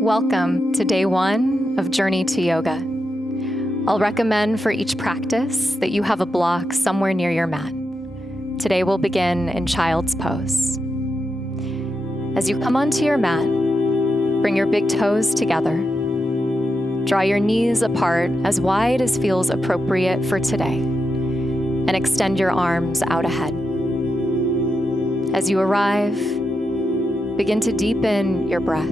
Welcome to day 1 of Journey to Yoga. I'll recommend for each practice that you have a block somewhere near your mat. Today we'll begin in child's pose. As you come onto your mat, bring your big toes together. Draw your knees apart as wide as feels appropriate for today, and extend your arms out ahead. As you arrive, begin to deepen your breath.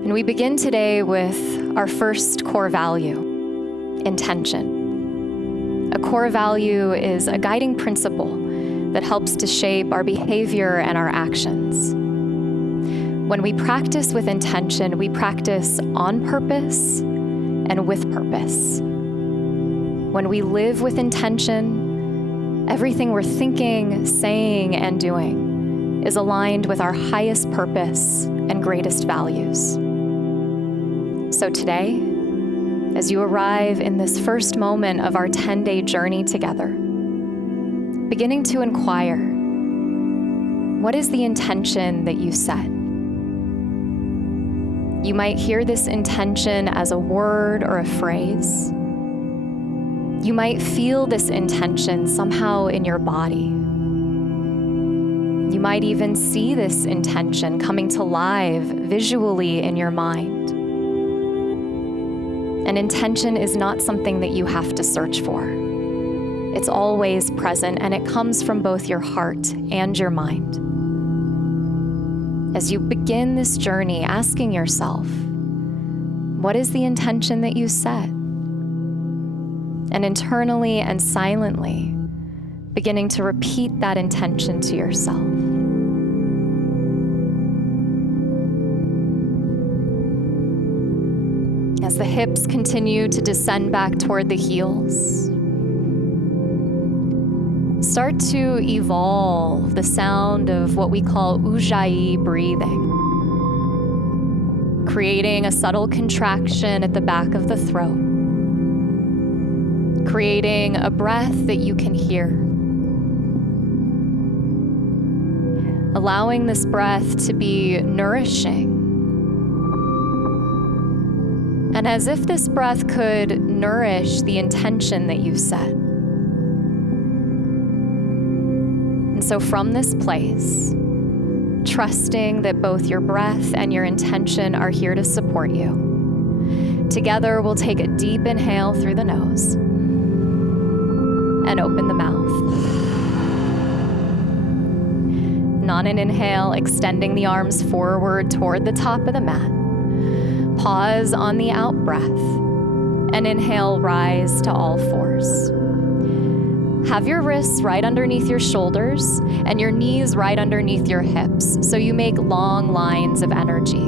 And we begin today with our first core value, intention. A core value is a guiding principle that helps to shape our behavior and our actions. When we practice with intention, we practice on purpose and with purpose. When we live with intention, everything we're thinking, saying, and doing is aligned with our highest purpose and greatest values. So today, as you arrive in this first moment of our 10-day journey together, beginning to inquire, what is the intention that you set? You might hear this intention as a word or a phrase. You might feel this intention somehow in your body. You might even see this intention coming to life visually in your mind. An intention is not something that you have to search for. It's always present, and it comes from both your heart and your mind. As you begin this journey, asking yourself, what is the intention that you set? And internally and silently, beginning to repeat that intention to yourself. As the hips continue to descend back toward the heels, start to evolve the sound of what we call ujjayi breathing, creating a subtle contraction at the back of the throat, creating a breath that you can hear, allowing this breath to be nourishing. And as if this breath could nourish the intention that you've set. And so from this place, trusting that both your breath and your intention are here to support you, together we'll take a deep inhale through the nose and open the mouth. And on an inhale, extending the arms forward toward the top of the mat. Pause on the out breath, and inhale, rise to all fours. Have your wrists right underneath your shoulders and your knees right underneath your hips, so you make long lines of energy.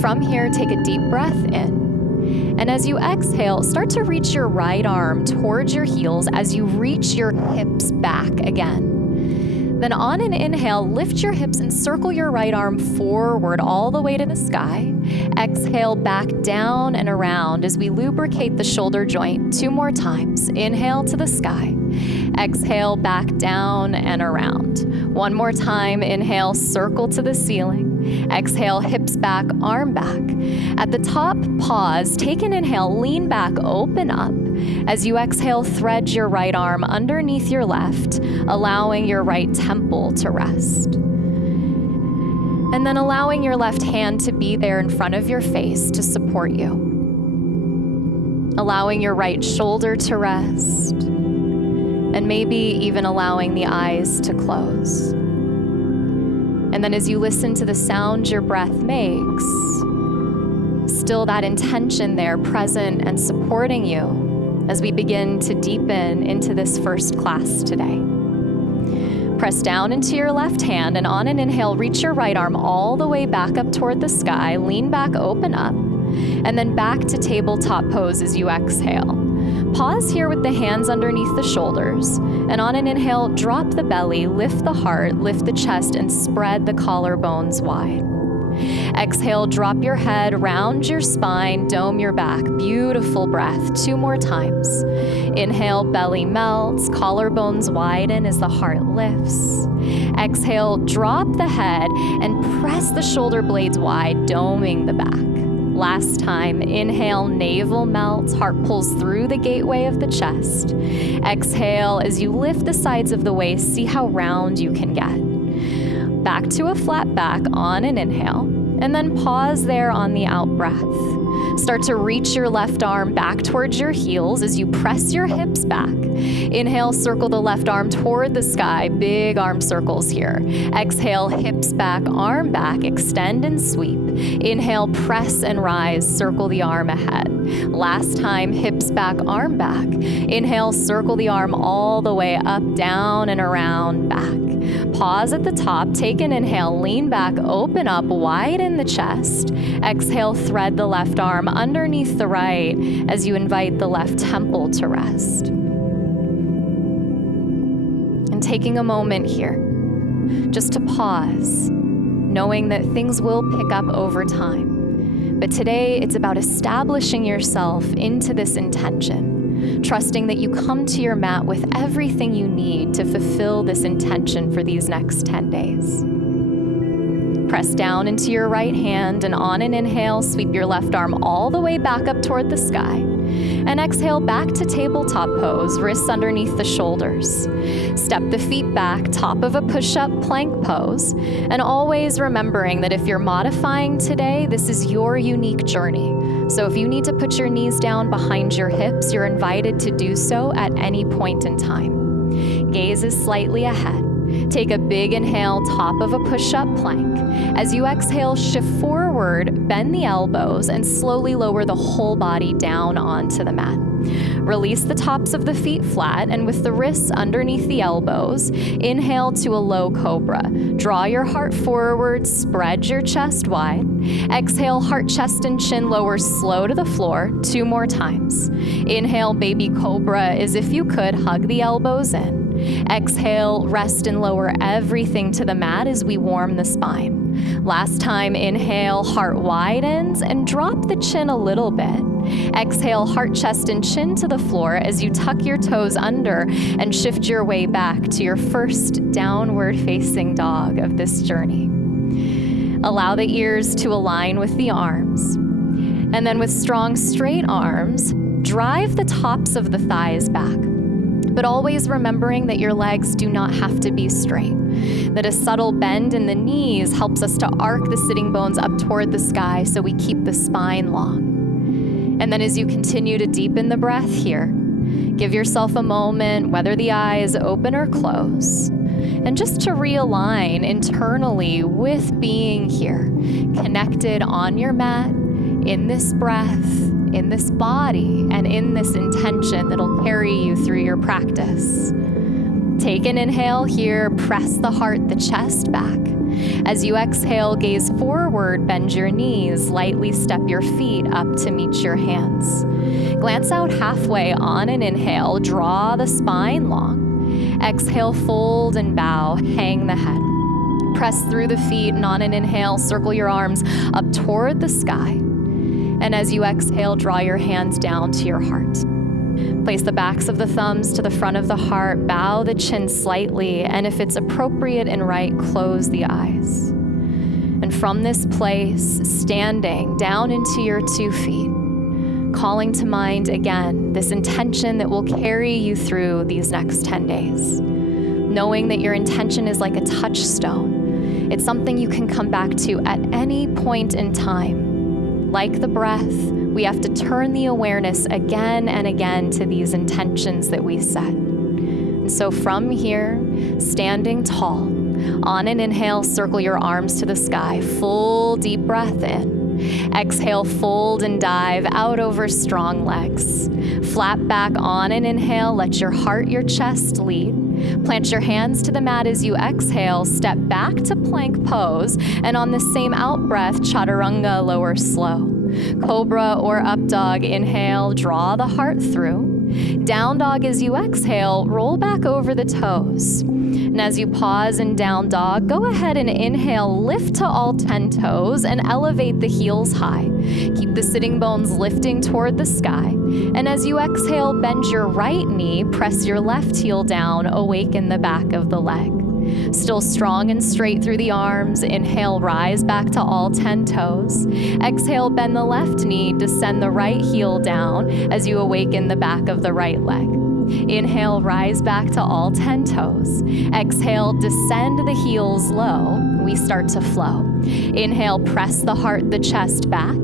From here, take a deep breath in, and as you exhale, start to reach your right arm towards your heels as you reach your hips back again. Then on an inhale, lift your hips and circle your right arm forward all the way to the sky. Exhale back down and around as we lubricate the shoulder joint 2 more times. Inhale to the sky. Exhale back down and around. 1 more time. Inhale, circle to the ceiling. Exhale, hips back, arm back. At the top, pause. Take an inhale, lean back, open up. As you exhale, thread your right arm underneath your left, allowing your right temple to rest. And then allowing your left hand to be there in front of your face to support you. Allowing your right shoulder to rest, and maybe even allowing the eyes to close. And then as you listen to the sound your breath makes, still that intention there present and supporting you as we begin to deepen into this first class today. Press down into your left hand, and on an inhale, reach your right arm all the way back up toward the sky, lean back, open up, and then back to tabletop pose as you exhale. Pause here with the hands underneath the shoulders, and on an inhale, drop the belly, lift the heart, lift the chest, and spread the collarbones wide. Exhale, drop your head, round your spine, dome your back. Beautiful breath. 2 more times. Inhale, belly melts, collarbones widen as the heart lifts. Exhale, drop the head and press the shoulder blades wide, doming the back. Last time, inhale, navel melts, heart pulls through the gateway of the chest. Exhale, as you lift the sides of the waist, see how round you can get. Back to a flat back on an inhale, and then pause there on the out breath. Start to reach your left arm back towards your heels as you press your hips back. Inhale, circle the left arm toward the sky, big arm circles here. Exhale, hips back, arm back, extend and sweep. Inhale, press and rise, circle the arm ahead. Last time, hips back, arm back. Inhale, circle the arm all the way up, down and around, back. Pause at the top, take an inhale, lean back, open up, widen the chest. Exhale, thread the left arm underneath the right as you invite the left temple to rest. And taking a moment here, just to pause, knowing that things will pick up over time. But today, it's about establishing yourself into this intention, trusting that you come to your mat with everything you need to fulfill this intention for these next 10 days. Press down into your right hand, and on an inhale, sweep your left arm all the way back up toward the sky. And exhale back to tabletop pose, wrists underneath the shoulders. Step the feet back, top of a push-up plank pose, and always remembering that if you're modifying today, this is your unique journey. So if you need to put your knees down behind your hips, you're invited to do so at any point in time. Gaze is slightly ahead. Take a big inhale, top of a push-up plank. As you exhale, shift forward, bend the elbows, and slowly lower the whole body down onto the mat. Release the tops of the feet flat, and with the wrists underneath the elbows, inhale to a low cobra. Draw your heart forward, spread your chest wide. Exhale, heart, chest, and chin lower slow to the floor. 2 more times. Inhale, baby cobra, as if you could, hug the elbows in. Exhale, rest and lower everything to the mat as we warm the spine. Last time, inhale, heart widens and drop the chin a little bit. Exhale, heart, chest, and chin to the floor as you tuck your toes under and shift your way back to your first downward facing dog of this journey. Allow the ears to align with the arms. And then with strong, straight arms, drive the tops of the thighs back. But always remembering that your legs do not have to be straight, that a subtle bend in the knees helps us to arc the sitting bones up toward the sky so we keep the spine long. And then as you continue to deepen the breath here, give yourself a moment, whether the eyes open or close, and just to realign internally with being here, connected on your mat, in this breath, in this body, and in this intention that'll carry you through your practice. Take an inhale here, press the heart, the chest back. As you exhale, gaze forward, bend your knees, lightly step your feet up to meet your hands. Glance out halfway on an inhale, draw the spine long. Exhale, fold and bow, hang the head. Press through the feet, and on an inhale, circle your arms up toward the sky. And as you exhale, draw your hands down to your heart. Place the backs of the thumbs to the front of the heart, bow the chin slightly, and if it's appropriate and right, close the eyes. And from this place, standing down into your 2 feet, calling to mind again this intention that will carry you through these next 10 days. Knowing that your intention is like a touchstone. It's something you can come back to at any point in time. Like the breath, we have to turn the awareness again and again to these intentions that we set. And so from here, standing tall, on an inhale, circle your arms to the sky, full deep breath in. Exhale, fold and dive out over strong legs. Flat back on an inhale, let your heart, your chest lead. Plant your hands to the mat as you exhale, step back to plank pose, and on the same out breath, chaturanga, lower slow. Cobra or up dog, inhale, draw the heart through. Down dog as you exhale, roll back over the toes. And as you pause in down dog, go ahead and inhale, lift to all 10 toes and elevate the heels high. Keep the sitting bones lifting toward the sky. And as you exhale, bend your right knee, press your left heel down, awaken the back of the leg. Still strong and straight through the arms. Inhale, rise back to all 10 toes. Exhale, bend the left knee, descend the right heel down as you awaken the back of the right leg. Inhale, rise back to all 10 toes. Exhale, descend the heels low. We start to flow. Inhale, press the heart, the chest back.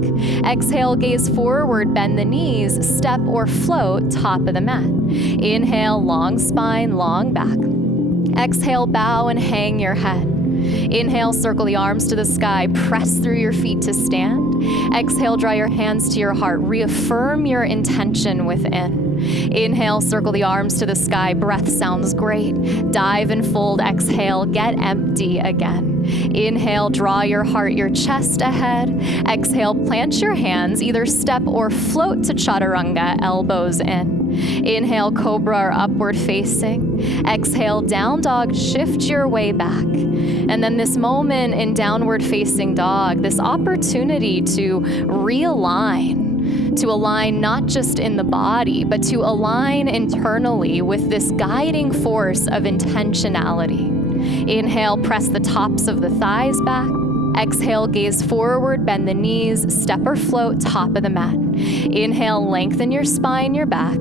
Exhale, gaze forward, bend the knees, step or float, top of the mat. Inhale, long spine, long back. Exhale, bow and hang your head. Inhale, circle the arms to the sky, press through your feet to stand. Exhale, draw your hands to your heart, reaffirm your intention within. Inhale, circle the arms to the sky, breath sounds great. Dive and fold, exhale, get empty again. Inhale, draw your heart, your chest ahead. Exhale, plant your hands, either step or float to chaturanga, elbows in. Inhale, cobra or upward facing. Exhale, down dog, shift your way back. And then this moment in downward facing dog, this opportunity to realign, to align not just in the body, but to align internally with this guiding force of intentionality. Inhale, press the tops of the thighs back. Exhale, gaze forward, bend the knees, step or float, top of the mat. Inhale, lengthen your spine, your back.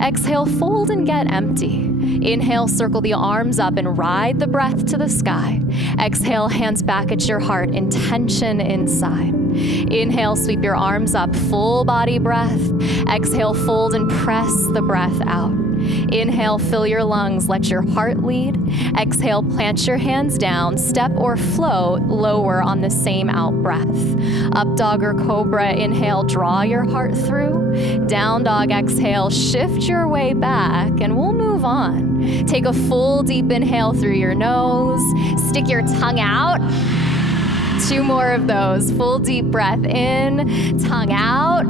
Exhale, fold and get empty. Inhale, circle the arms up and ride the breath to the sky. Exhale, hands back at your heart, intention inside. Inhale, sweep your arms up, full body breath. Exhale, fold and press the breath out. Inhale, fill your lungs, let your heart lead. Exhale, plant your hands down, step or float, lower on the same out breath. Up dog or cobra, inhale, draw your heart through. Down dog, exhale, shift your way back, and we'll move on. Take a full deep inhale through your nose, stick your tongue out. 2 more of those. Full deep breath in, tongue out.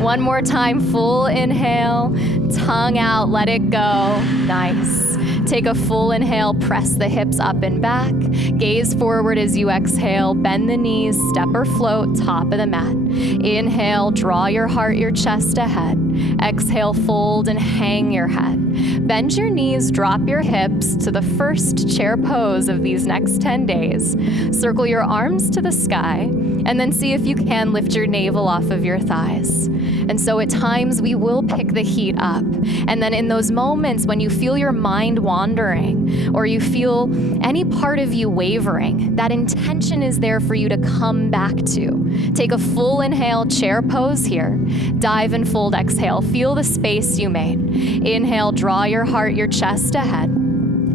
1 more time, full inhale, tongue out, let it go. Nice. Take a full inhale, press the hips up and back. Gaze forward as you exhale, bend the knees, step or float, top of the mat. Inhale, draw your heart, your chest ahead. Exhale, fold and hang your head. Bend your knees, drop your hips to the first chair pose of these next 10 days. Circle your arms to the sky, and then see if you can lift your navel off of your thighs. And so at times we will pick the heat up. And then in those moments when you feel your mind wandering or you feel any part of you wavering, that intention is there for you to come back to. Take a full inhale, chair pose here. Dive and fold, exhale. Feel the space you made. Inhale, draw your heart, your chest ahead.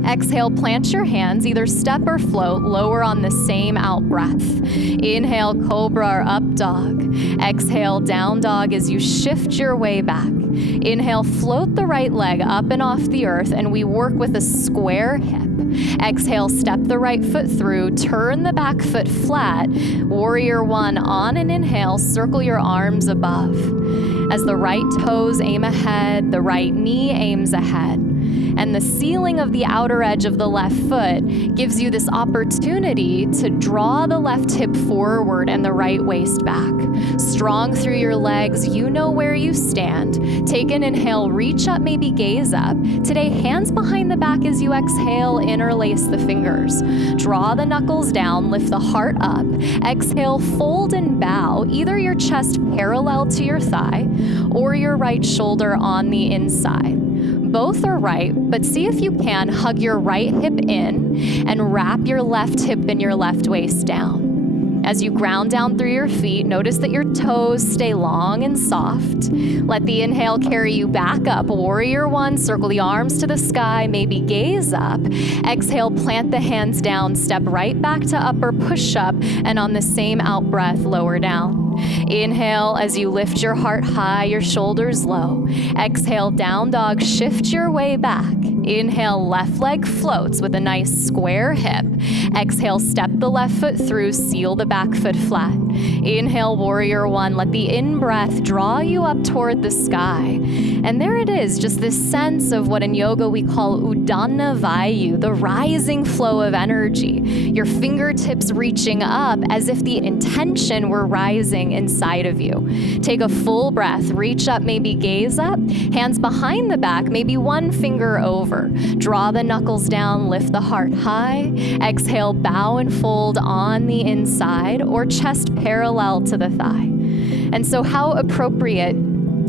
Exhale, plant your hands, either step or float, lower on the same out breath. Inhale, cobra or up dog. Exhale, down dog as you shift your way back. Inhale, float the right leg up and off the earth, and we work with a square hip. Exhale, step the right foot through, turn the back foot flat. Warrior 1 on an inhale, circle your arms above. As the right toes aim ahead, the right knee aims ahead. And the ceiling of the outer edge of the left foot gives you this opportunity to draw the left hip forward and the right waist back. Strong through your legs, you know where you stand. Take an inhale, reach up, maybe gaze up. Today, hands behind the back as you exhale, interlace the fingers. Draw the knuckles down, lift the heart up. Exhale, fold and bow, either your chest parallel to your thigh or your right shoulder on the inside. Both are right, but see if you can hug your right hip in and wrap your left hip and your left waist down. As you ground down through your feet, notice that your toes stay long and soft. Let the inhale carry you back up. Warrior 1, circle the arms to the sky, maybe gaze up. Exhale, plant the hands down, step right back to upper push-up, and on the same out breath, lower down. Inhale as you lift your heart high, your shoulders low. Exhale, down dog, shift your way back. Inhale, left leg floats with a nice square hip. Exhale, step the left foot through, seal the back foot flat. Inhale, warrior one, let the in-breath draw you up toward the sky. And there it is, just this sense of what in yoga we call Udana Vayu, the rising flow of energy. Your fingertips reaching up as if the intention were rising inside of you. Take a full breath, reach up, maybe gaze up, hands behind the back, maybe one finger over. Draw the knuckles down, lift the heart high. Exhale, bow and fold on the inside or chest parallel to the thigh. And so how appropriate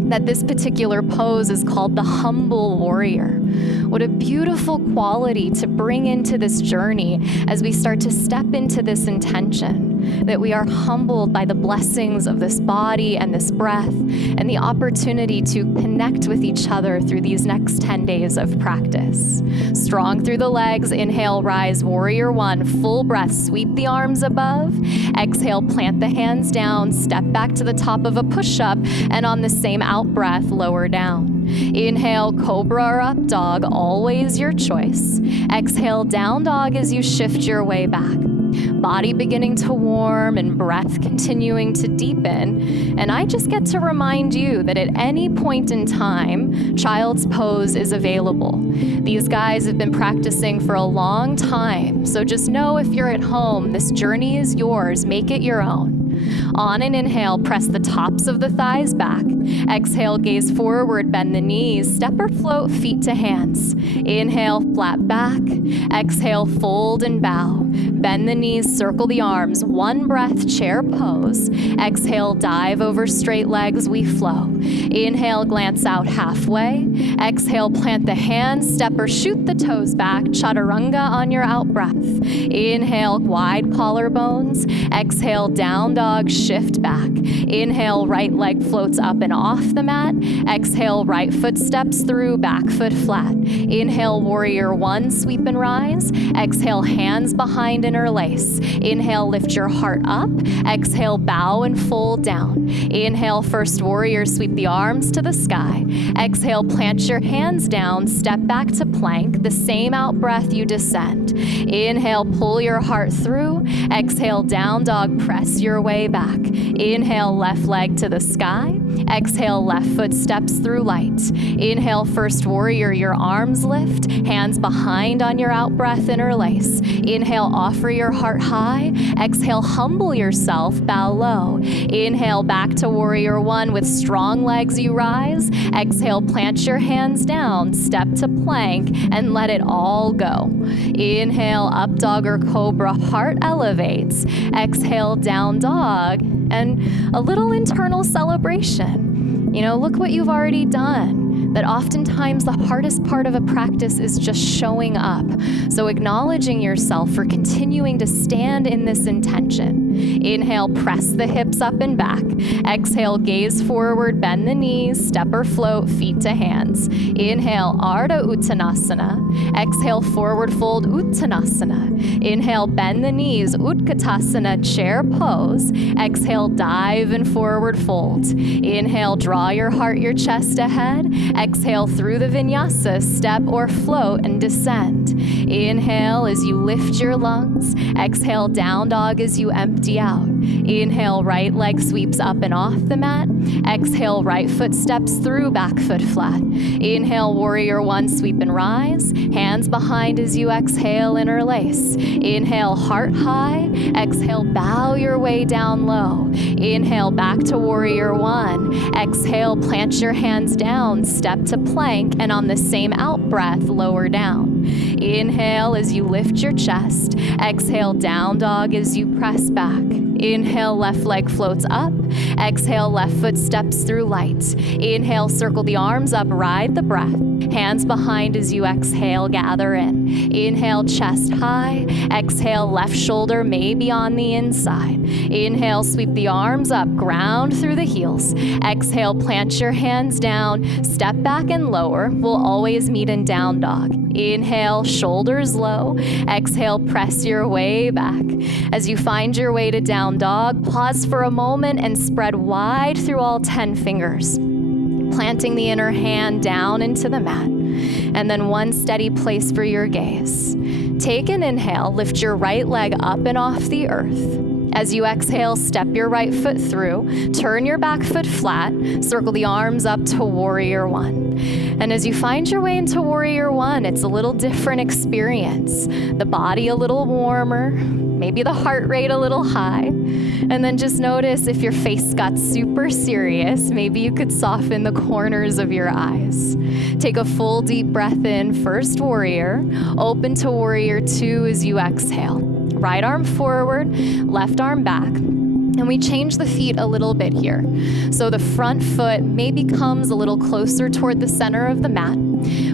that this particular pose is called the humble warrior. What a beautiful quality to bring into this journey as we start to step into this intention, that we are humbled by the blessings of this body and this breath and the opportunity to connect with each other through these next 10 days of practice. Strong through the legs, inhale, rise, warrior one, full breath, sweep the arms above. Exhale, plant the hands down, step back to the top of a push-up, and on the same out breath, lower down. Inhale, cobra or up dog, always your choice. Exhale, down dog as you shift your way back. Body beginning to warm and breath continuing to deepen. And I just get to remind you that at any point in time, child's pose is available. These guys have been practicing for a long time, so just know if you're at home, this journey is yours. Make it your own. On an inhale, press the tops of the thighs back. Exhale, gaze forward, bend the knees, step or float feet to hands. Inhale, flat back. Exhale, fold and bow. Bend the knees, circle the arms. One breath, chair pose. Exhale, dive over straight legs, we flow. Inhale, glance out halfway. Exhale, plant the hands, step or shoot the toes back. Chaturanga on your out breath. Inhale, wide collarbones. Exhale, down dog, shift back. Inhale, right leg floats up and off the mat. Exhale, right foot steps through, back foot flat. Inhale, warrior one, sweep and rise. Exhale, hands behind, interlace. Inhale, lift your heart up. Exhale, bow and fold down. Inhale, first warrior, sweep the arms to the sky. Exhale, plant your hands down, step back to plank. The same out breath, you descend. Inhale, pull your heart through. Exhale, down dog, press your way back. Inhale, left leg to the sky. Exhale, left foot steps through light. Inhale, first warrior, your arms lift. Hands behind on your out breath, interlace. Inhale, offer your heart high. Exhale, humble yourself, bow low. Inhale, back to warrior one with strong legs, you rise. Exhale, plant your hands down, step to plank, and let it all go. Inhale, up dog or cobra, heart elevates. Exhale, down dog, and a little internal celebration. Look what you've already done. That oftentimes the hardest part of a practice is just showing up. So acknowledging yourself for continuing to stand in this intention. Inhale, press the hips up and back. Exhale, gaze forward, bend the knees, step or float, feet to hands. Inhale, Ardha Uttanasana. Exhale, forward fold, Uttanasana. Inhale, bend the knees, Utkatasana, chair pose. Exhale, dive and forward fold. Inhale, draw your heart, your chest ahead. Exhale through the vinyasa, step or float and descend. Inhale as you lift your lungs. Exhale, down dog as you empty out. Inhale, right leg sweeps up and off the mat. Exhale, right foot steps through, back foot flat. Inhale, warrior one, sweep and rise. Hands behind as you exhale, interlace. Inhale, heart high. Exhale, bow your way down low. Inhale, back to warrior one. Exhale, plant your hands down, step to plank, and on the same out breath, lower down. Inhale as you lift your chest. Exhale, down dog as you press back. Inhale, left leg floats up. Exhale, left foot steps through light. Inhale, circle the arms up, ride the breath. Hands behind as you exhale, gather in. Inhale, chest high. Exhale, left shoulder maybe on the inside. Inhale, sweep the arms up, ground through the heels. Exhale, plant your hands down, step back and lower. We'll always meet in down dog. Inhale, shoulders low. Exhale, press your way back. As you find your way to down dog, pause for a moment and spread wide through all 10 fingers. Planting the inner hand down into the mat, and then one steady place for your gaze. Take an inhale, lift your right leg up and off the earth. As you exhale, step your right foot through, turn your back foot flat, circle the arms up to Warrior One. And as you find your way into Warrior One, it's a little different experience. The body a little warmer, maybe the heart rate a little high. And then just notice if your face got super serious, maybe you could soften the corners of your eyes. Take a full deep breath in, first warrior, open to Warrior Two as you exhale. Right arm forward, left arm back. And we change the feet a little bit here. So the front foot maybe comes a little closer toward the center of the mat,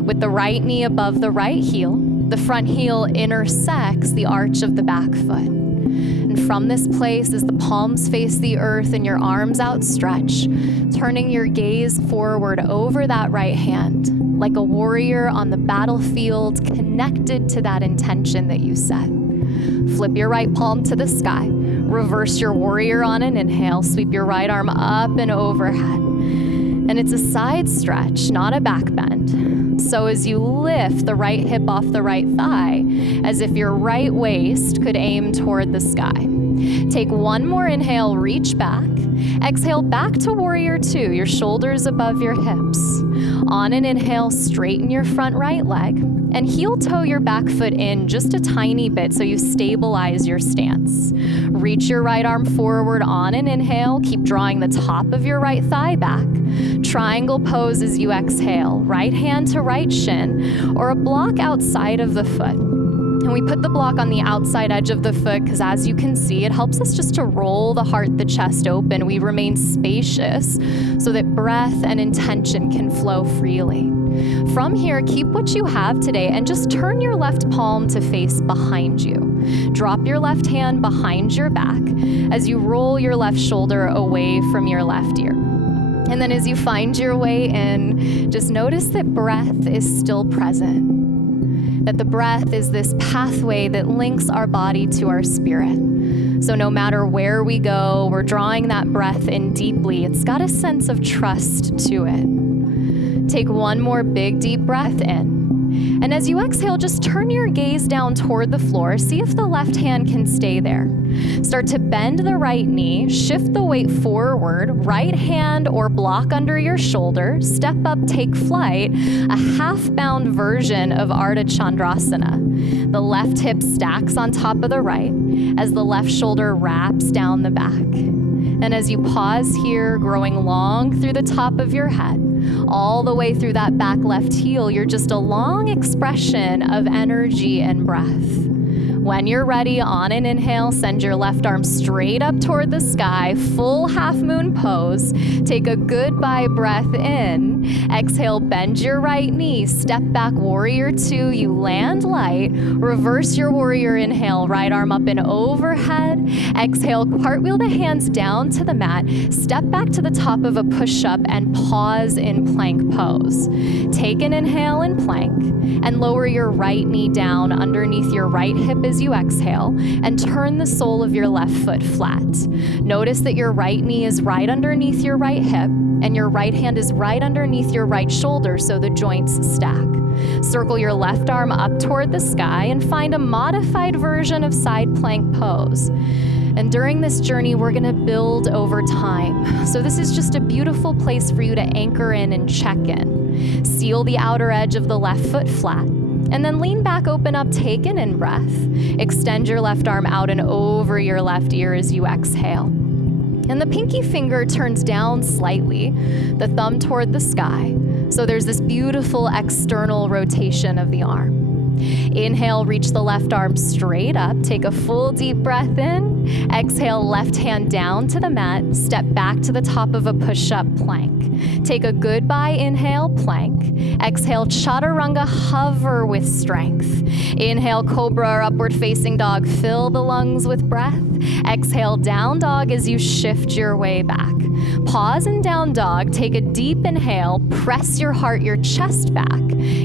with the right knee above the right heel. The front heel intersects the arch of the back foot. And from this place, as the palms face the earth and your arms outstretch, turning your gaze forward over that right hand, like a warrior on the battlefield, connected to that intention that you set. Flip your right palm to the sky. Reverse your warrior on an inhale. Sweep your right arm up and overhead. And it's a side stretch, not a back bend. So as you lift the right hip off the right thigh, as if your right waist could aim toward the sky. Take one more inhale, reach back. Exhale, back to Warrior Two, your shoulders above your hips. On an inhale, straighten your front right leg and heel toe your back foot in just a tiny bit so you stabilize your stance. Reach your right arm forward on an inhale, keep drawing the top of your right thigh back. Triangle pose as you exhale, right hand to right shin, or a block outside of the foot. And we put the block on the outside edge of the foot because, as you can see, it helps us just to roll the heart, the chest open. We remain spacious so that breath and intention can flow freely. From here, keep what you have today and just turn your left palm to face behind you. Drop your left hand behind your back as you roll your left shoulder away from your left ear. And then as you find your way in, just notice that breath is still present. That the breath is this pathway that links our body to our spirit. So no matter where we go, we're drawing that breath in deeply. It's got a sense of trust to it. Take one more big deep breath in. And as you exhale, just turn your gaze down toward the floor. See if the left hand can stay there. Start to bend the right knee, shift the weight forward, right hand or block under your shoulder, step up, take flight, a half-bound version of Ardha Chandrasana. The left hip stacks on top of the right as the left shoulder wraps down the back. And as you pause here, growing long through the top of your head, all the way through that back left heel, you're just a long expression of energy and breath. When you're ready, on an inhale, send your left arm straight up toward the sky, full half moon pose. Take a goodbye breath in. Exhale, bend your right knee, step back, Warrior Two, you land light. Reverse your warrior inhale, right arm up and overhead. Exhale, cartwheel the hands down to the mat, step back to the top of a push-up and pause in plank pose. Take an inhale in plank and lower your right knee down underneath your right hip as you exhale, and turn the sole of your left foot flat. Notice that your right knee is right underneath your right hip, and your right hand is right underneath your right shoulder so the joints stack. Circle your left arm up toward the sky and find a modified version of side plank pose. And during this journey, we're gonna build over time. So this is just a beautiful place for you to anchor in and check in. Seal the outer edge of the left foot flat. And then lean back, open up, take an in-breath. Extend your left arm out and over your left ear as you exhale. And the pinky finger turns down slightly, the thumb toward the sky. So there's this beautiful external rotation of the arm. Inhale, reach the left arm straight up. Take a full deep breath in. Exhale, left hand down to the mat. Step back to the top of a push-up plank. Take a goodbye inhale, plank. Exhale, chaturanga, hover with strength. Inhale, cobra or upward facing dog. Fill the lungs with breath. Exhale, down dog as you shift your way back. Pause in down dog. Take a deep inhale. Press your heart, your chest back.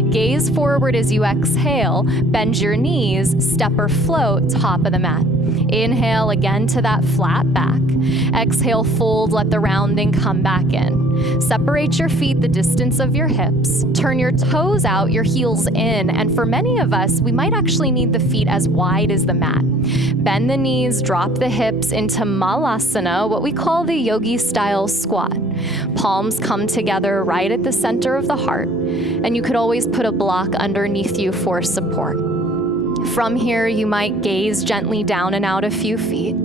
Gaze forward as you exhale. Bend your knees. Step or float, top of the mat. Inhale again to that flat back. Exhale, fold, let the rounding come back in. Separate your feet the distance of your hips. Turn your toes out, your heels in, and for many of us, we might actually need the feet as wide as the mat. Bend the knees, drop the hips into malasana, what we call the yogi style squat. Palms come together right at the center of the heart, and you could always put a block underneath you for support. From here, you might gaze gently down and out a few feet,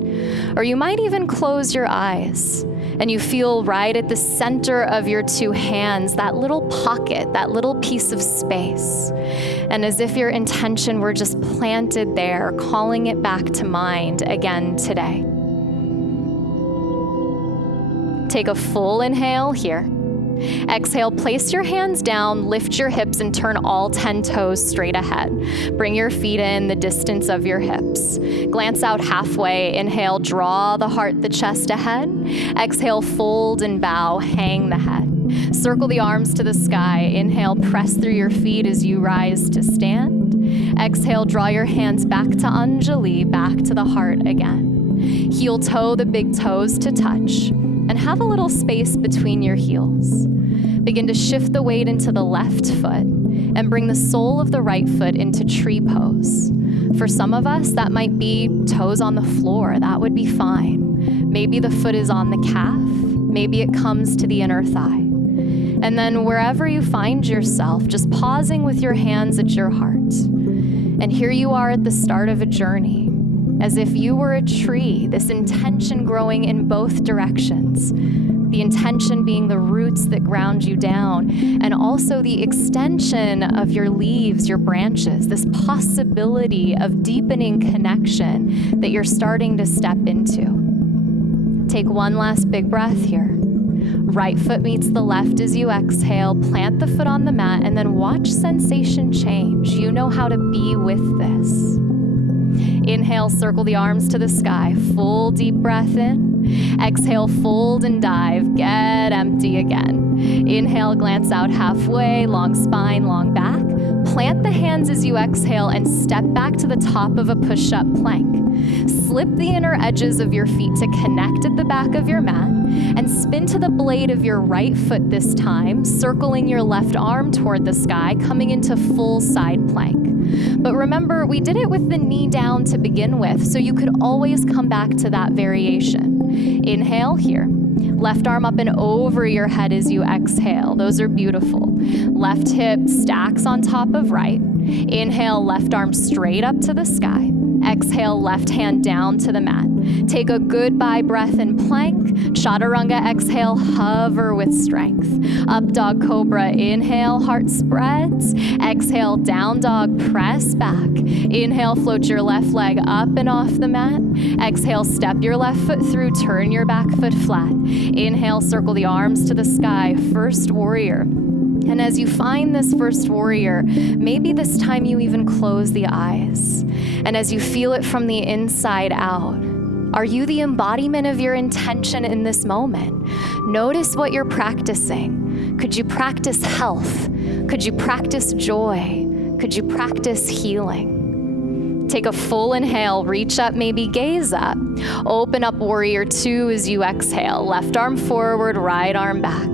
or you might even close your eyes, and you feel right at the center of your two hands, that little pocket, that little piece of space. And as if your intention were just planted there, calling it back to mind again today. Take a full inhale here. Exhale, place your hands down, lift your hips, and turn all 10 toes straight ahead. Bring your feet in the distance of your hips. Glance out halfway. Inhale, draw the heart, the chest ahead. Exhale, fold and bow, hang the head. Circle the arms to the sky. Inhale, press through your feet as you rise to stand. Exhale, draw your hands back to Anjali, back to the heart again. Heel toe the big toes to touch. And have a little space between your heels. Begin to shift the weight into the left foot and bring the sole of the right foot into tree pose. For some of us, that might be toes on the floor. That would be fine. Maybe the foot is on the calf. Maybe it comes to the inner thigh. And then wherever you find yourself, just pausing with your hands at your heart. And here you are at the start of a journey. As if you were a tree, this intention growing in both directions. The intention being the roots that ground you down, and also the extension of your leaves, your branches, this possibility of deepening connection that you're starting to step into. Take one last big breath here. Right foot meets the left as you exhale, plant the foot on the mat, and then watch sensation change. You know how to be with this. Inhale, circle the arms to the sky. Full deep breath in. Exhale, fold and dive. Get empty again. Inhale, glance out halfway. Long spine, long back. Plant the hands as you exhale and step back to the top of a push-up plank. Slip the inner edges of your feet to connect at the back of your mat and spin to the blade of your right foot this time, circling your left arm toward the sky, coming into full side plank. But remember, we did it with the knee down to begin with, so you could always come back to that variation. Inhale here. Left arm up and over your head as you exhale. Those are beautiful. Left hip stacks on top of right. Inhale, left arm straight up to the sky. Exhale, left hand down to the mat. Take a goodbye breath in plank. Chaturanga, exhale, hover with strength. Up dog cobra, inhale, heart spreads. Exhale, down dog, press back. Inhale, float your left leg up and off the mat. Exhale, step your left foot through, turn your back foot flat. Inhale, circle the arms to the sky, first warrior. And as you find this first warrior, maybe this time you even close the eyes. And as you feel it from the inside out, are you the embodiment of your intention in this moment? Notice what you're practicing. Could you practice health? Could you practice joy? Could you practice healing? Take a full inhale, reach up, maybe gaze up. Open up warrior two as you exhale. Left arm forward, right arm back.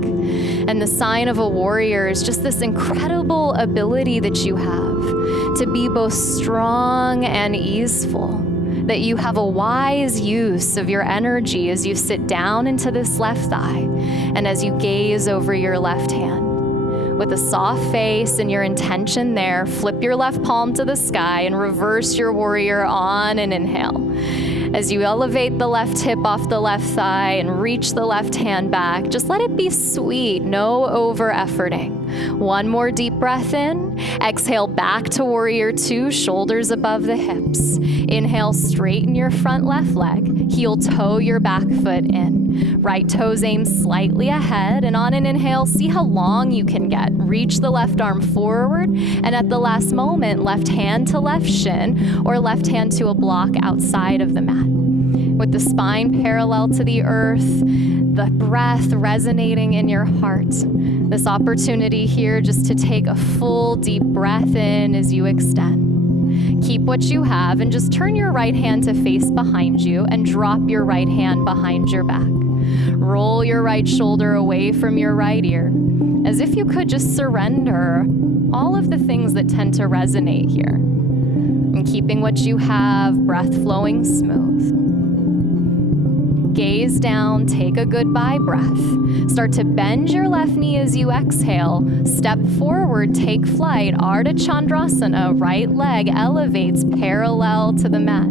And the sign of a warrior is just this incredible ability that you have to be both strong and easeful, that you have a wise use of your energy as you sit down into this left thigh and as you gaze over your left hand. With a soft face and your intention there, flip your left palm to the sky and reverse your warrior on an inhale. As you elevate the left hip off the left thigh and reach the left hand back, just let it be sweet, no over-efforting. One more deep breath in. Exhale back to warrior two, shoulders above the hips. Inhale, straighten your front left leg. Heel toe your back foot in. Right toes aim slightly ahead, and on an inhale, see how long you can get. Reach the left arm forward, and at the last moment, left hand to left shin or left hand to a block outside of the mat. With the spine parallel to the earth, the breath resonating in your heart. This opportunity here just to take a full deep breath in as you extend. Keep what you have and just turn your right hand to face behind you and drop your right hand behind your back. Roll your right shoulder away from your right ear, as if you could just surrender all of the things that tend to resonate here. And keeping what you have, breath flowing smooth. Gaze down, take a goodbye breath. Start to bend your left knee as you exhale. Step forward, take flight. Ardha Chandrasana, right leg elevates parallel to the mat.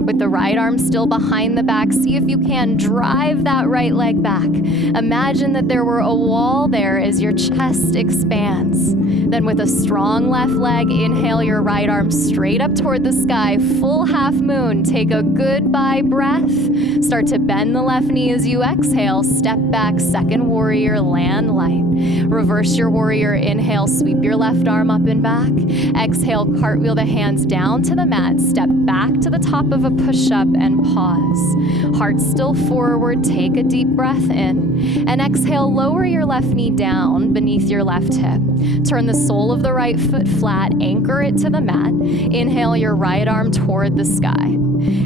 With the right arm still behind the back, see if you can drive that right leg back. Imagine that there were a wall there as your chest expands. Then with a strong left leg, inhale your right arm straight up toward the sky, full half moon. Take a goodbye breath. Start to bend the left knee as you exhale. Step back, second warrior, land light. Reverse your warrior, inhale, sweep your left arm up and back. Exhale, cartwheel the hands down to the mat. Step back to the top of a push-up and pause. Heart still forward, take a deep breath in. And exhale, lower your left knee down beneath your left hip. Turn the sole of the right foot flat, anchor it to the mat. Inhale your right arm toward the sky.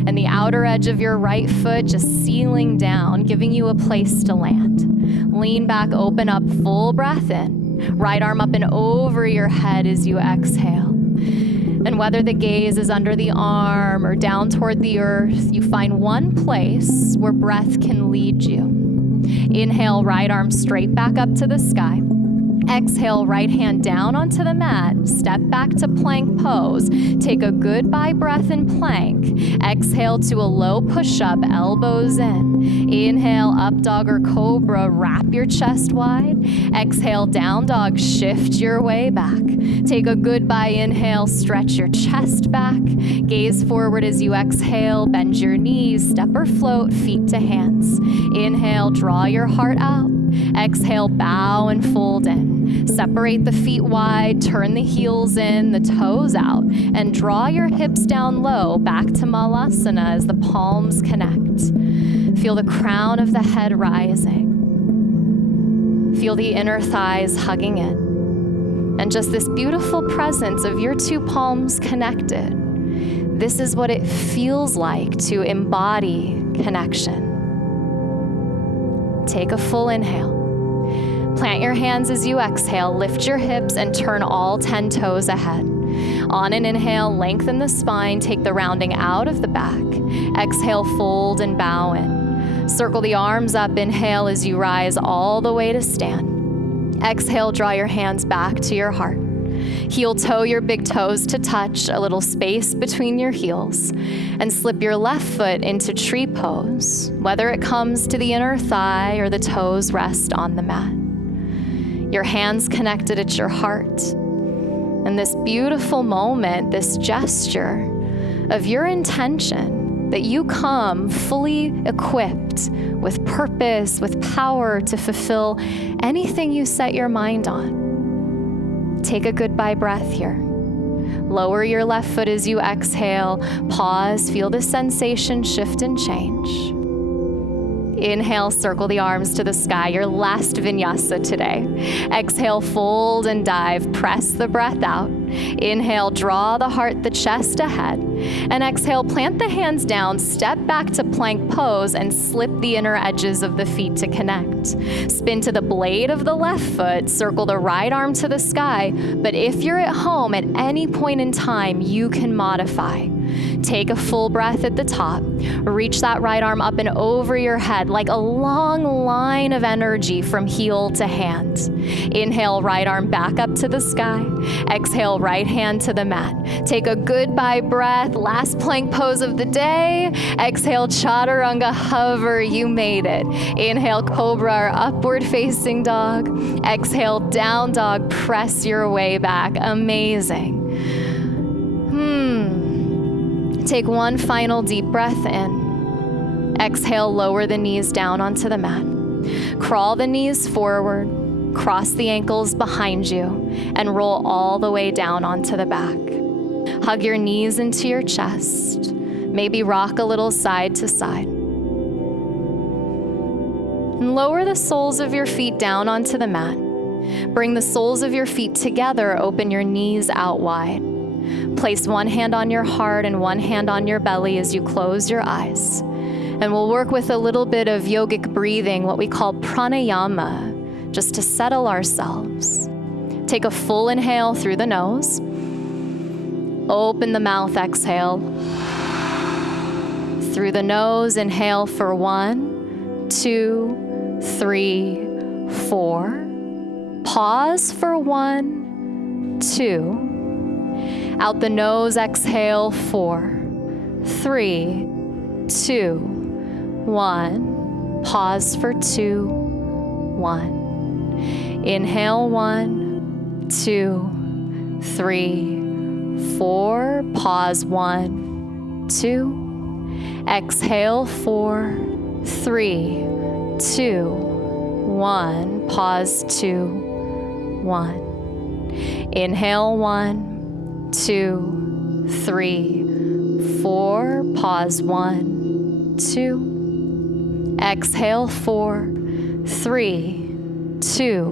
And the outer edge of your right foot just sealing down, giving you a place to land. Lean back, open up, full breath in. Right arm up and over your head as you exhale. And whether the gaze is under the arm or down toward the earth, you find one place where breath can lead you. Inhale, right arm straight back up to the sky. Exhale, right hand down onto the mat. Step back to plank pose. Take a goodbye breath in plank. Exhale to a low push-up, elbows in. Inhale, up dog or cobra, wrap your chest wide. Exhale, down dog, shift your way back. Take a goodbye inhale, stretch your chest back. Gaze forward as you exhale, bend your knees, step or float, feet to hands. Inhale, draw your heart out. Exhale, bow and fold in. Separate the feet wide, turn the heels in, the toes out, and draw your hips down low, back to Malasana as the palms connect. Feel the crown of the head rising. Feel the inner thighs hugging in. And just this beautiful presence of your two palms connected. This is what it feels like to embody connection. Take a full inhale. Plant your hands as you exhale, lift your hips and turn all 10 toes ahead. On an inhale, lengthen the spine, take the rounding out of the back. Exhale, fold and bow in. Circle the arms up, inhale as you rise all the way to stand. Exhale, draw your hands back to your heart. Heel toe your big toes to touch, a little space between your heels, and slip your left foot into tree pose, whether it comes to the inner thigh or the toes rest on the mat. Your hands connected at your heart. And this beautiful moment, this gesture of your intention that you come fully equipped with purpose, with power to fulfill anything you set your mind on. Take a goodbye breath here. Lower your left foot as you exhale. Pause, feel the sensation shift and change. Inhale, circle the arms to the sky, your last vinyasa today. Exhale, fold and dive, press the breath out. Inhale, draw the heart, the chest ahead. And exhale, plant the hands down, step back to plank pose, and slip the inner edges of the feet to connect. Spin to the blade of the left foot, circle the right arm to the sky. But if you're at home at any point in time, you can modify. Take a full breath at the top. Reach that right arm up and over your head like a long line of energy from heel to hand. Inhale, right arm back up to the sky. Exhale, right hand to the mat. Take a goodbye breath, last plank pose of the day. Exhale, chaturanga, hover, you made it. Inhale, cobra or upward facing dog. Exhale, down dog, press your way back. Amazing. Take one final deep breath in. Exhale, lower the knees down onto the mat. Crawl the knees forward, cross the ankles behind you, and roll all the way down onto the back. Hug your knees into your chest. Maybe rock a little side to side. And lower the soles of your feet down onto the mat. Bring the soles of your feet together, open your knees out wide. Place one hand on your heart and one hand on your belly as you close your eyes. And we'll work with a little bit of yogic breathing, what we call pranayama, just to settle ourselves. Take a full inhale through the nose. Open the mouth, exhale. Through the nose, inhale for 1, 2, 3, 4. Pause for 1, 2. Out the nose, exhale, 4, 3, 2, 1. Pause for 2, 1. Inhale, 1, 2, 3, 4. Pause, 1, 2. Exhale, 4, 3, 2, 1. Pause, 2, 1. Inhale, 1, 2, 3, 4. Pause, 1, 2. Exhale, 4, 3, 2,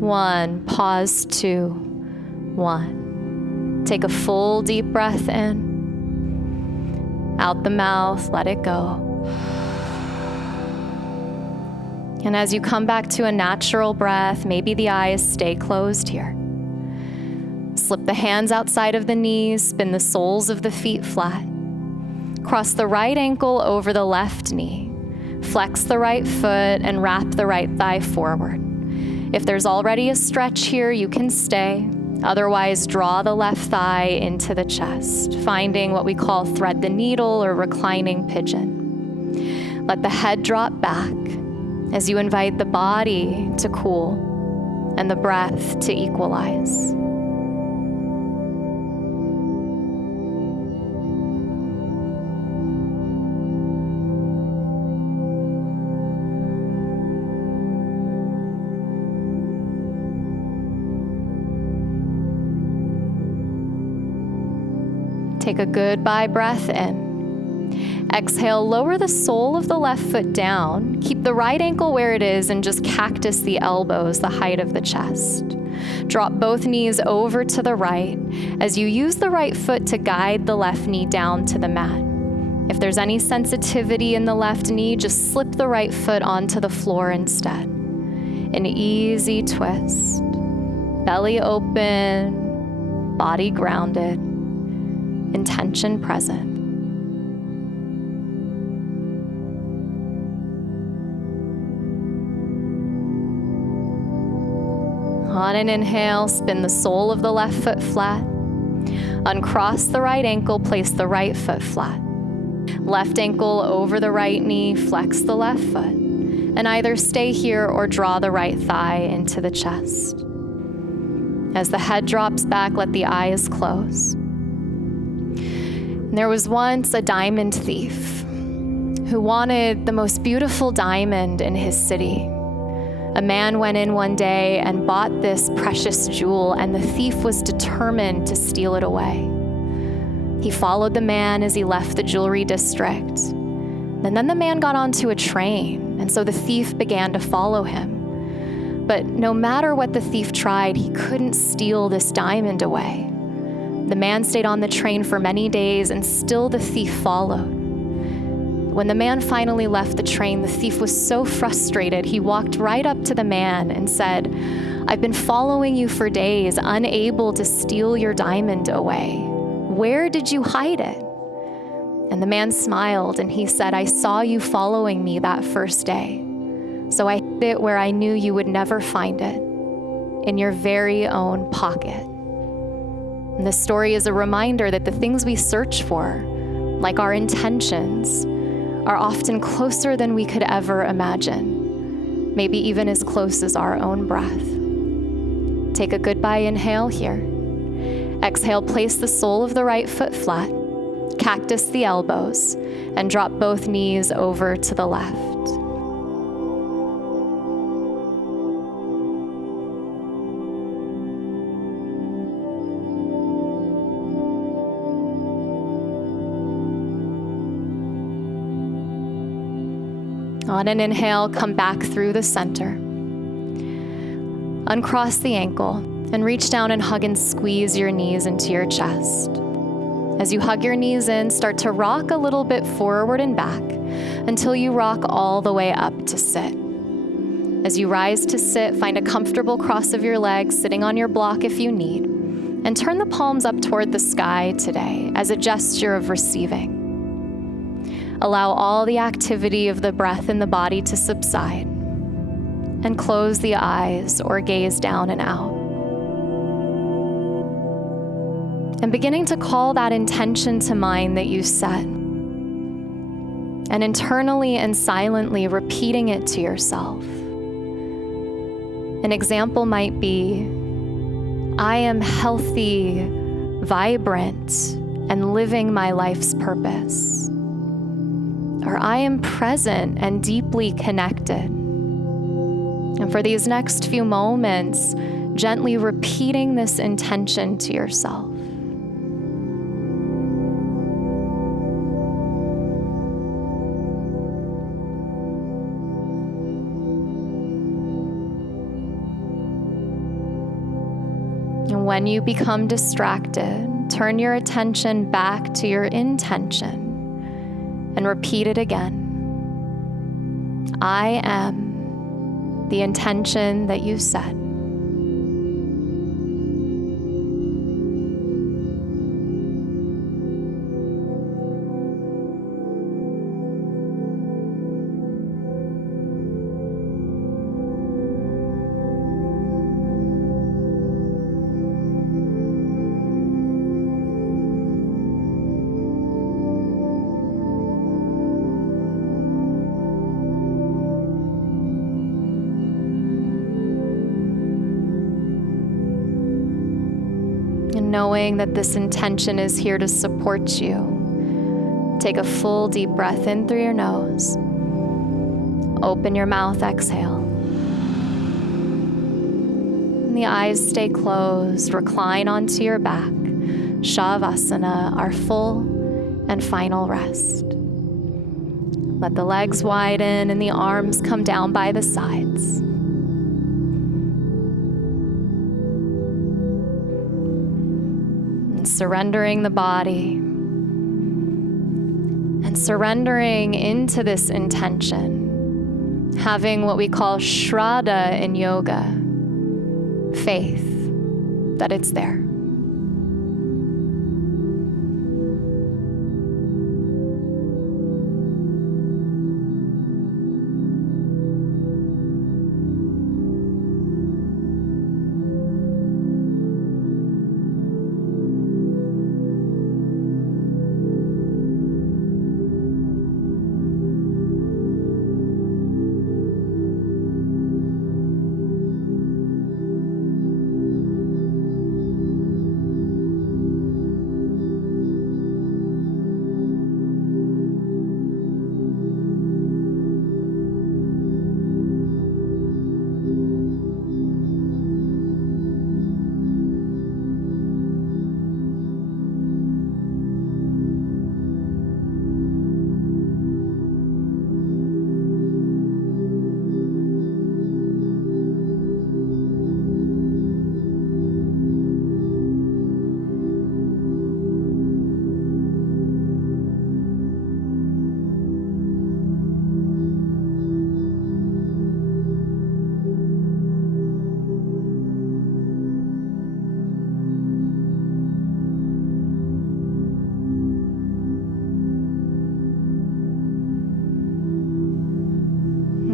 1. Pause, 2, 1. Take a full deep breath in. Out the mouth, let it go. And as you come back to a natural breath, maybe the eyes stay closed here. Slip the hands outside of the knees, spin the soles of the feet flat. Cross the right ankle over the left knee. Flex the right foot and wrap the right thigh forward. If there's already a stretch here, you can stay. Otherwise, draw the left thigh into the chest, finding what we call thread the needle or reclining pigeon. Let the head drop back as you invite the body to cool and the breath to equalize. Take a goodbye breath in. Exhale, lower the sole of the left foot down. Keep the right ankle where it is and just cactus the elbows, the height of the chest. Drop both knees over to the right as you use the right foot to guide the left knee down to the mat. If there's any sensitivity in the left knee, just slip the right foot onto the floor instead. An easy twist. Belly open, body grounded. Intention present. On an inhale, spin the sole of the left foot flat. Uncross the right ankle, place the right foot flat. Left ankle over the right knee, flex the left foot. And either stay here or draw the right thigh into the chest. As the head drops back, let the eyes close. There was once a diamond thief who wanted the most beautiful diamond in his city. A man went in one day and bought this precious jewel, and the thief was determined to steal it away. He followed the man as he left the jewelry district. And then the man got onto a train, and so the thief began to follow him. But no matter what the thief tried, he couldn't steal this diamond away. The man stayed on the train for many days, and still the thief followed. When the man finally left the train, the thief was so frustrated, he walked right up to the man and said, "I've been following you for days, unable to steal your diamond away. Where did you hide it?" And the man smiled and he said, "I saw you following me that first day. So I hid it where I knew you would never find it, in your very own pocket." And this story is a reminder that the things we search for, like our intentions, are often closer than we could ever imagine, maybe even as close as our own breath. Take a goodbye inhale here. Exhale, place the sole of the right foot flat, cactus the elbows, and drop both knees over to the left. On an inhale, come back through the center. Uncross the ankle and reach down and hug and squeeze your knees into your chest. As you hug your knees in, start to rock a little bit forward and back until you rock all the way up to sit. As you rise to sit, find a comfortable cross of your legs sitting on your block if you need, and turn the palms up toward the sky today as a gesture of receiving. Allow all the activity of the breath in the body to subside, and close the eyes or gaze down and out. And beginning to call that intention to mind that you set, and internally and silently repeating it to yourself. An example might be, "I am healthy, vibrant, and living my life's purpose." Or, "I am present and deeply connected." And for these next few moments, gently repeating this intention to yourself. And when you become distracted, turn your attention back to your intention and repeat it again. I am the intention that you set. Knowing that this intention is here to support you, take a full deep breath in through your nose. Open your mouth, exhale. And the eyes stay closed, recline onto your back. Shavasana, our full and final rest. Let the legs widen and the arms come down by the sides. Surrendering the body and surrendering into this intention, having what we call shraddha in yoga, faith that it's there.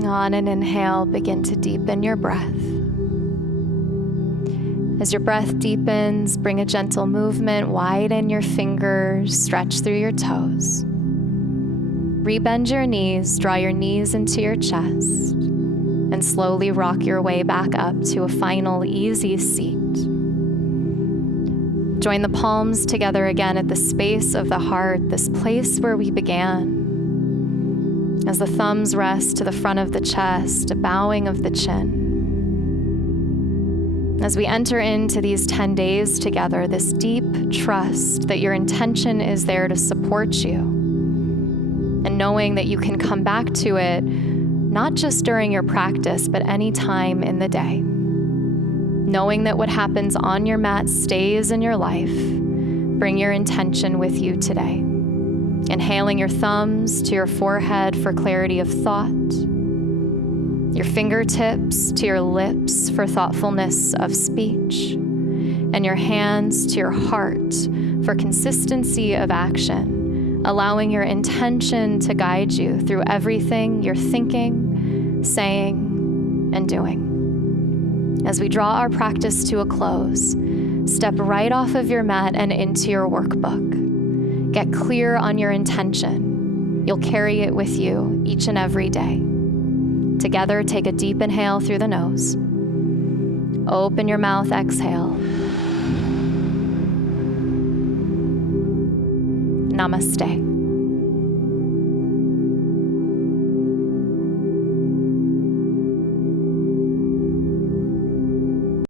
On an inhale, begin to deepen your breath. As your breath deepens, bring a gentle movement, widen your fingers, stretch through your toes. Rebend your knees, draw your knees into your chest, and slowly rock your way back up to a final easy seat. Join the palms together again at the space of the heart, this place where we began. As the thumbs rest to the front of the chest, a bowing of the chin. As we enter into these 10 days together, this deep trust that your intention is there to support you, and knowing that you can come back to it not just during your practice, but any time in the day. Knowing that what happens on your mat stays in your life, bring your intention with you today. Inhaling your thumbs to your forehead for clarity of thought, your fingertips to your lips for thoughtfulness of speech, and your hands to your heart for consistency of action, allowing your intention to guide you through everything you're thinking, saying, and doing. As we draw our practice to a close, step right off of your mat and into your workbook. Get clear on your intention. You'll carry it with you each and every day. Together, take a deep inhale through the nose. Open your mouth, exhale. Namaste.